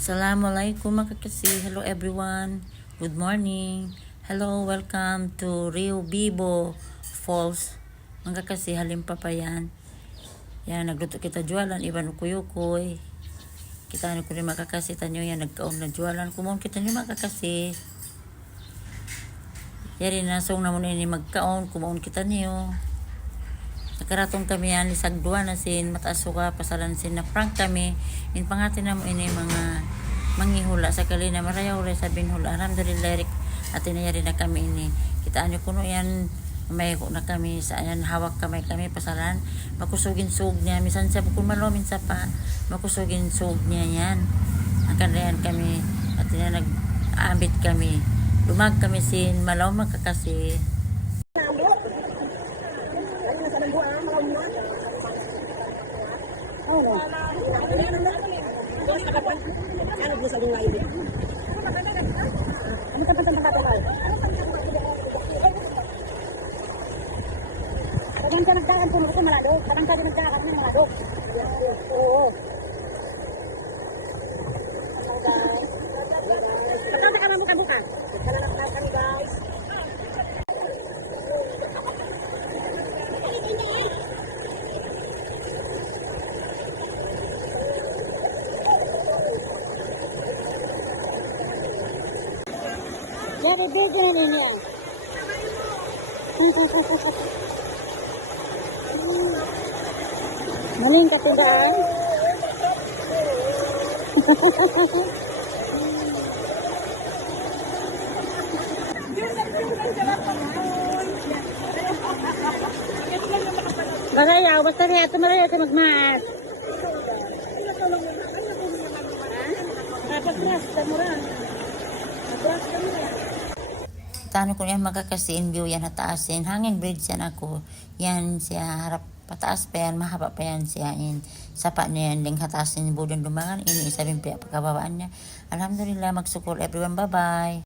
Assalamualaikum mga kakasi. Hello everyone. Good morning. Hello, welcome to Rio Vivo Falls. Mga kakasi, halim pa pa yan. Yan, nagluto kita jualan. Iban ukuyukoy. Kita ano ko rin mga kakasi. Tanyo yan, nagkaom na jualan. Kumon kita nyo mga kakasi. Yari nasong na muna ini magkaon. Kumon kita niyo. Nakaratong kami yan, lisag duwa na sin, mataas ka, pasalan sin na prank kami. In pangatin na mo ini mga manghihula sa kalina, marayaw rin sabihin hula. Alhamdulillah, at inayari na kami ini. Kitaan nyo kuno yan, may na kami, sa ayan, hawak kami pasalan. Makusugin sug niya, misan sa bukul malo, minsan pa, makusugin sug niya yan. Ang kandayan kami, at yan nag-aambit kami. Lumag kami sin, malaw magkakasi. Ano mo sa lungay mo? Ano ka pa tayo? Kadang ka nagkakan po mo malado, kadang ka nagkakan ng malado. Oo. Patama ka mo kabuka. Kala na kami guys. Jadi bigyan niya. Maling katundaan. Bagayaw, basta rin ito maraya ka magmaas. Kapag ras, tamurang. Tano ko yan magkakasiin view yan nataasin. Hanging bridge yan ako. Yan siya harap pataas pa yan. Mahaba pa yan siya. Sapa niya yan. Ding hatasin budong dumangan. Ini isabing pagkababaan niya. Alhamdulillah magsukol everyone. Bye bye.